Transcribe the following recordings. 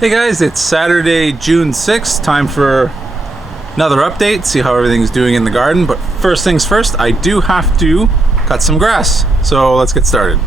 Hey guys, it's Saturday, June 6th. Time for another update, see how everything's doing in the garden. But first things first, I do have to cut some grass. So let's get started.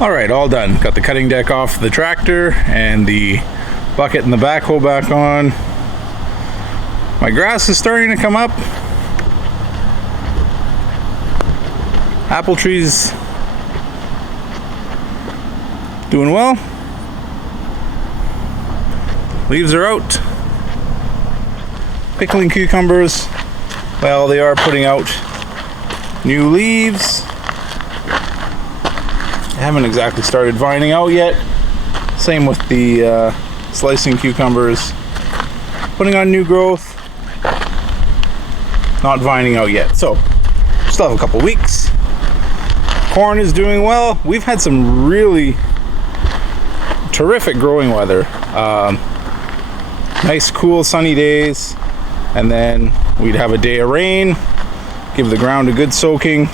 Alright, all done. Got the cutting deck off the tractor and the bucket and the backhoe back on. My grass is starting to come up. Apple trees doing well. Leaves are out. Pickling cucumbers, well, they are putting out new leaves. Haven't exactly started vining out yet. Same with the slicing cucumbers. Putting on new growth. Not vining out yet. So, still have a couple weeks. Corn is doing well. We've had some really terrific growing weather. Nice, cool, sunny days. And then we'd have a day of rain. Give the ground a good soaking.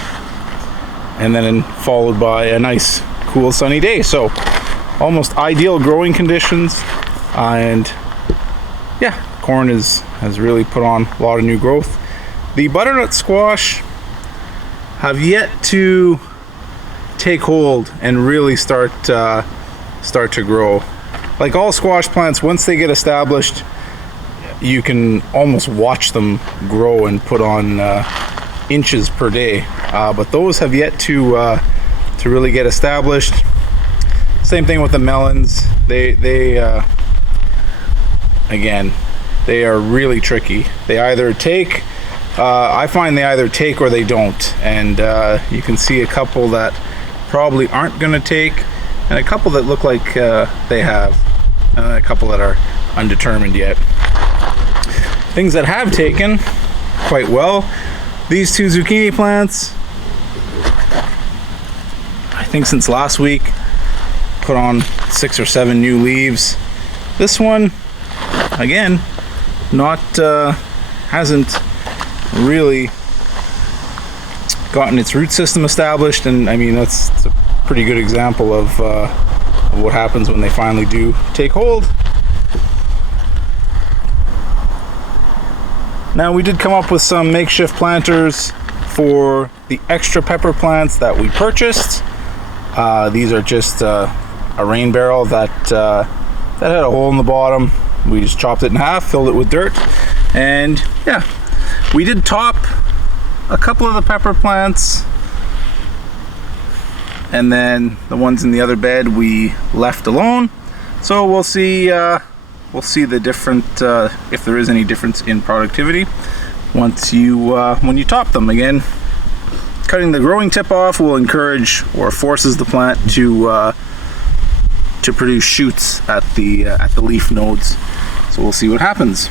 And then followed by a nice, cool, sunny day. So, almost ideal growing conditions. And yeah, corn has really put on a lot of new growth. The butternut squash have yet to take hold and really start to grow. Like all squash plants, once they get established, you can almost watch them grow and put on inches per day. But those have yet to really get established. Same thing with the melons. They again, they are really tricky. They either take, I find they either take or they don't. And you can see a couple that probably aren't going to take, and a couple that look like they have, and a couple that are undetermined yet. Things that have taken quite well. These two zucchini plants, I think since last week, put on 6 or 7 new leaves. This one, again, hasn't really gotten its root system established, and I mean that's a pretty good example of what happens when they finally do take hold. Now, we did come up with some makeshift planters for the extra pepper plants that we purchased. These are just a rain barrel that had a hole in the bottom. We just chopped it in half, filled it with dirt, and yeah, we did top a couple of the pepper plants, and then the ones in the other bed we left alone. So we'll see the different, if there is any difference in productivity once when you top them. Again, cutting the growing tip off will encourage or forces the plant to produce shoots at the leaf nodes. So we'll see what happens.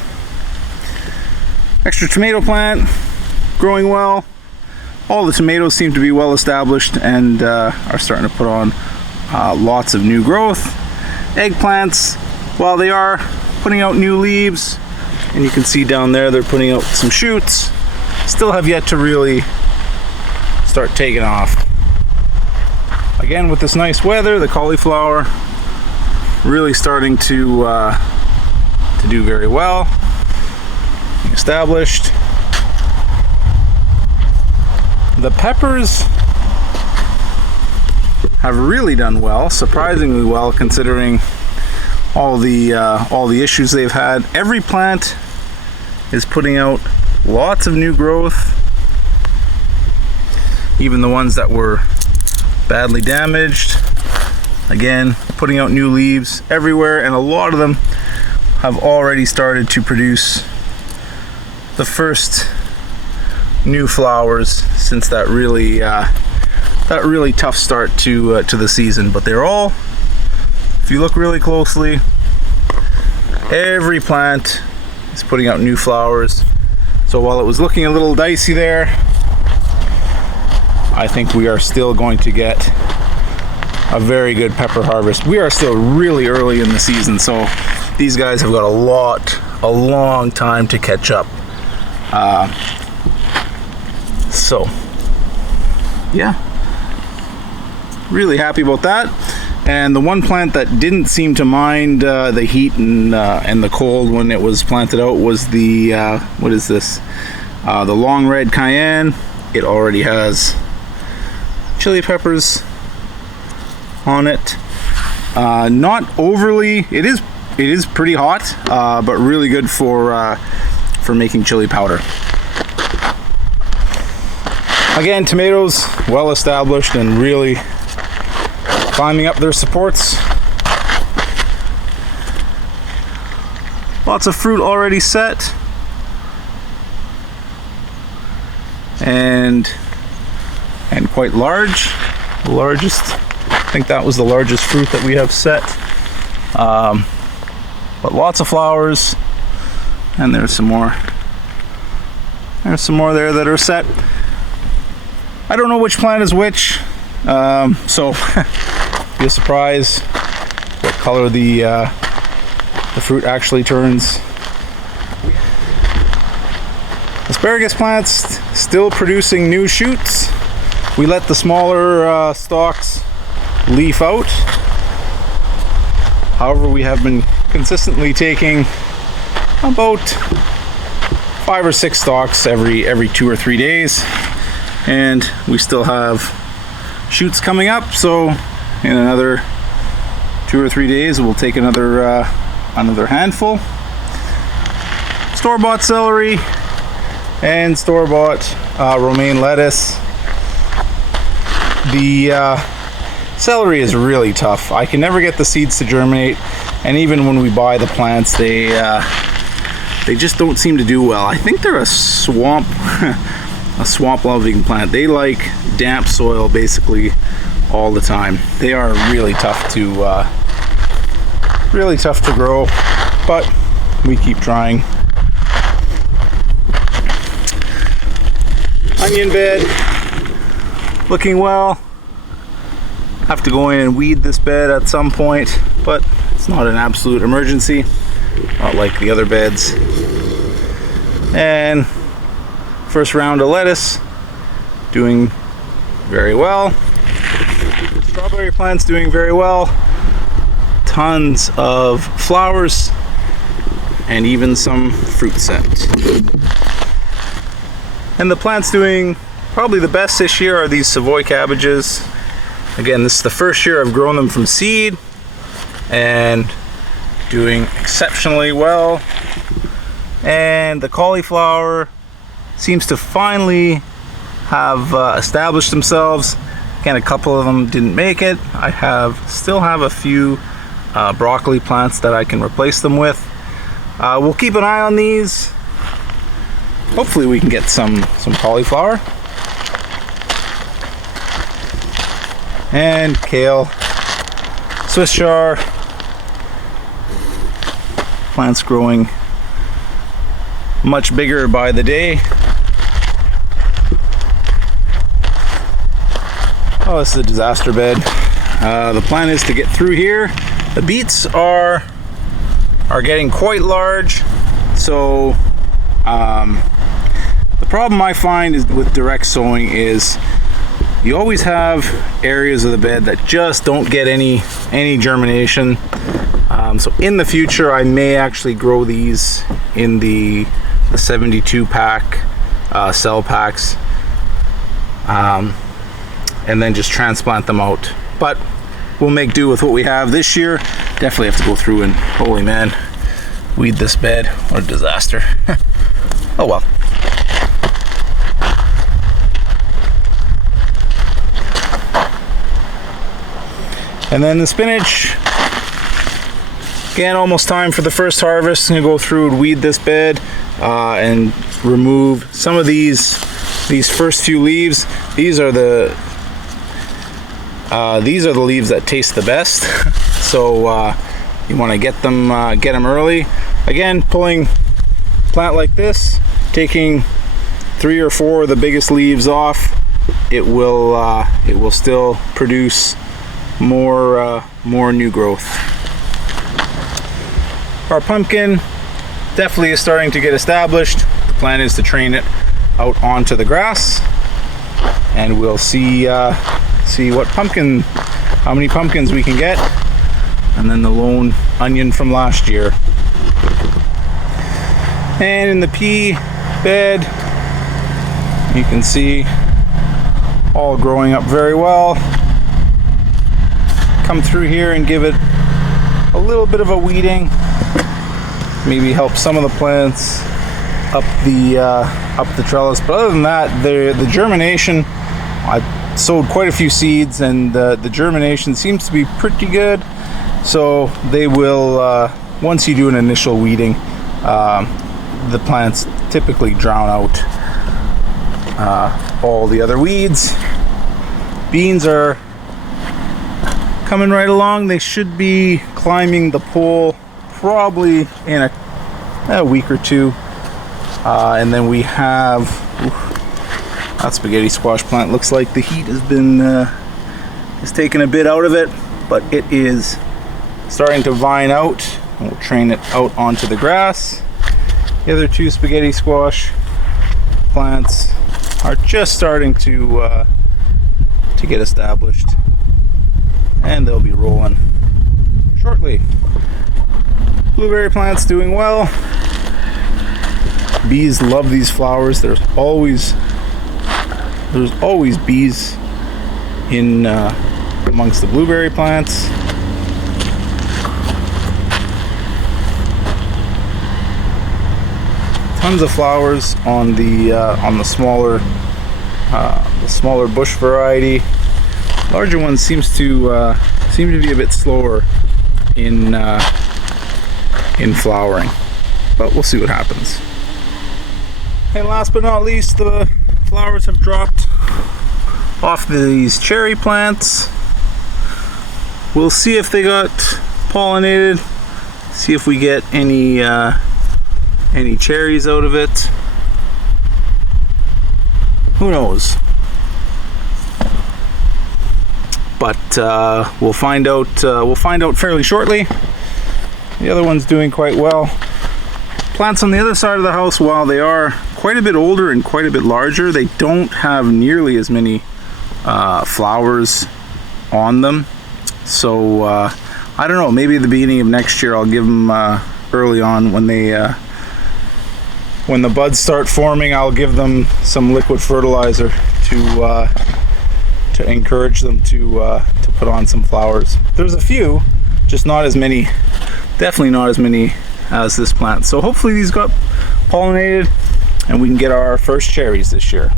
Extra tomato plant, growing well. All the tomatoes seem to be well established and are starting to put on lots of new growth. Eggplants, while they are putting out new leaves, and you can see down there they're putting out some shoots, still have yet to really start taking off. Again, with this nice weather, the cauliflower really starting to do very well. Established. The peppers have really done well, surprisingly well, considering all the issues they've had. Every plant is putting out lots of new growth, even the ones that were badly damaged. Again, putting out new leaves everywhere, and a lot of them have already started to produce the first new flowers since that really tough start to the season. But they're all, if you look really closely, every plant is putting out new flowers. So while it was looking a little dicey there, I think we are still going to get a very good pepper harvest. We are still really early in the season, so these guys have got a long time to catch up. So yeah, really happy about that. And the one plant that didn't seem to mind the heat and the cold when it was planted out was the what is this? The long red cayenne. It already has chili peppers on it. Not overly. It is pretty hot, but really good for making chili powder. Again, tomatoes well established and really climbing up their supports. Lots of fruit already set, and quite large. The largest, I think that was the largest fruit that we have set. But lots of flowers, and there's some more. There's some more there that are set. I don't know which plant is which, so be a surprise what color the fruit actually turns. Asparagus plants still producing new shoots. We let the smaller stalks leaf out. However, we have been consistently taking about 5 or 6 stalks every 2 or 3 days, and we still have shoots coming up. So in another 2 or 3 days, we'll take another handful. Store-bought celery and store-bought romaine lettuce. The celery is really tough. I can never get the seeds to germinate, and even when we buy the plants, they just don't seem to do well. I think they're a swamp loving plant. They like damp soil basically all the time. They are really tough to grow, but we keep trying. Onion bed looking well. Have to go in and weed this bed at some point, but it's not an absolute emergency, not like the other beds. And first round of lettuce doing very well. Strawberry plants doing very well. Tons of flowers and even some fruit set. And the plants doing probably the best this year are these Savoy cabbages. Again, this is the first year I've grown them from seed, and doing exceptionally well. And the cauliflower seems to finally have established themselves. Again, a couple of them didn't make it. I still have a few broccoli plants that I can replace them with. We'll keep an eye on these. Hopefully we can get some cauliflower. And kale, Swiss chard, plants growing much bigger by the day. Oh, this is a disaster bed. The plan is to get through here. The beets are getting quite large, so the problem I find is with direct sowing is you always have areas of the bed that just don't get any germination. So in the future, I may actually grow these in the 72 pack cell packs, and then just transplant them out. But we'll make do with what we have this year. Definitely have to go through and, holy man, weed this bed. What a disaster. Oh well. And then the spinach, again, almost time for the first harvest. I'm gonna go through and weed this bed and remove some of these first few leaves. These are the leaves that taste the best. So you want to get them early. Again, pulling a plant like this, taking 3 or 4 of the biggest leaves off, it will still produce more new growth. Our pumpkin definitely is starting to get established. The plan is to train it out onto the grass, and we'll see how many pumpkins we can get, and then the lone onion from last year. And in the pea bed, you can see all growing up very well. Come through here and give it a little bit of a weeding, maybe help some of the plants up the trellis. But other than that, the germination, I sowed quite a few seeds, and the germination seems to be pretty good. So they will, once you do an initial weeding, the plants typically drown out all the other weeds. Beans are coming right along. They should be climbing the pole probably in a week or two. And then we have that spaghetti squash plant. Looks like the heat has taken a bit out of it, but it is starting to vine out. We'll train it out onto the grass. The other 2 spaghetti squash plants are just starting to get established, and they'll be rolling shortly. Blueberry plant's doing well. Bees love these flowers. There's always bees in amongst the blueberry plants. Tons of flowers on the smaller bush variety. Larger ones seem to be a bit slower in flowering, but we'll see what happens. And last but not least, the flowers have dropped off these cherry plants. We'll see if they got pollinated, see if we get any cherries out of it. Who knows? But we'll find out fairly shortly. The other one's doing quite well. Plants on the other side of the house, while they are quite a bit older and quite a bit larger, they don't have nearly as many flowers on them. So I don't know, maybe at the beginning of next year I'll give them early on when the buds start forming. I'll give them some liquid fertilizer to encourage them to put on some flowers. There's a few, just not as many, definitely not as many as this plant. So hopefully these got pollinated and we can get our first cherries this year.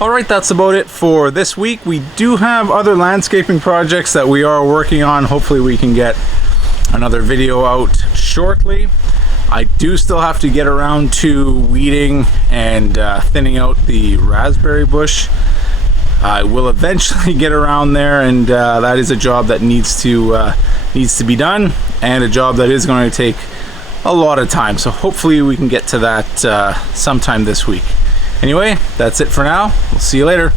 Alright, that's about it for this week. We do have other landscaping projects that we are working on. Hopefully we can get another video out shortly. I do still have to get around to weeding and thinning out the raspberry bush. I will eventually get around there, and that is a job that needs to be done, and a job that is going to take a lot of time. So hopefully we can get to that sometime this week. Anyway, that's it for now. We'll see you later.